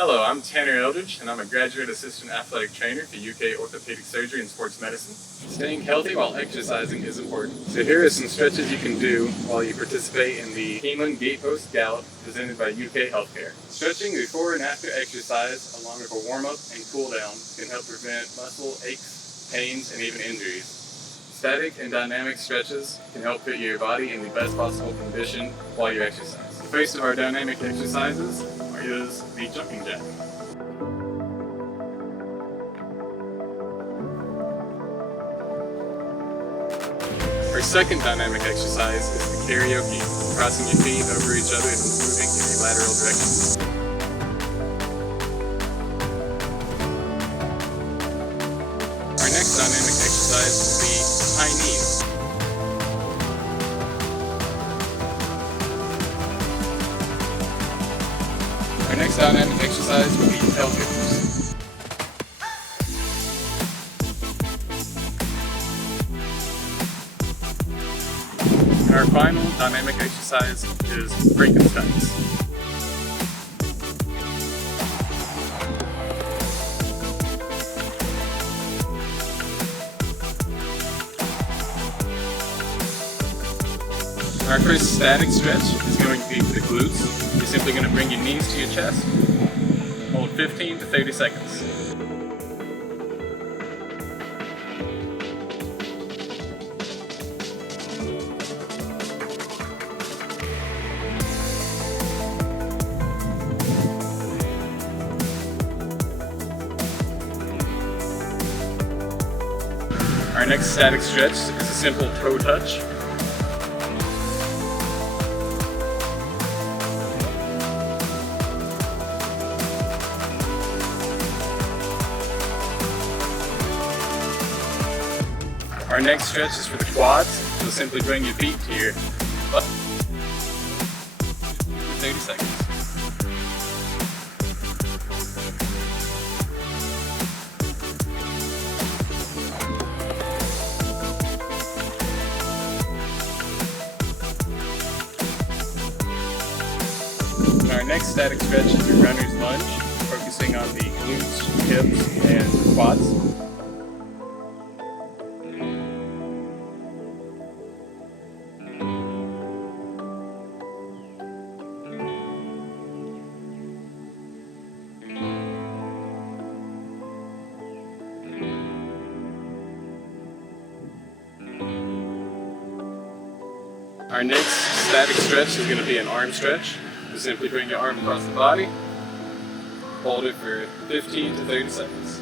Hello, I'm Tanner Eldridge, and I'm a graduate assistant athletic trainer for UK Orthopedic Surgery and Sports Medicine. Staying healthy while exercising is important. So here are some stretches you can do while you participate in the Keeneland Gatepost Gallop presented by UK Healthcare. Stretching before and after exercise, along with a warm-up and cool-down, can help prevent muscle aches, pains, and even injuries. Static and dynamic stretches can help put your body in the best possible condition while you exercise. The first of our dynamic exercises is the jumping jack. Our second dynamic exercise is the karaoke, crossing your feet over each other and moving in a lateral direction. Our next dynamic exercise will be high knees. Our next dynamic exercise will be tail kickers. And our final dynamic exercise is Frankensteins. Our first static stretch is going to be for the glutes. You're simply going to bring your knees to your chest, hold 15 to 30 seconds. Our next static stretch is a simple toe touch. Our next stretch is for the quads, so simply bring your feet to your butt for 30 seconds. And our next static stretch is your runner's lunge, focusing on the glutes, hips, and quads. Our next static stretch is going to be an arm stretch. You simply bring your arm across the body, hold it for 15 to 30 seconds.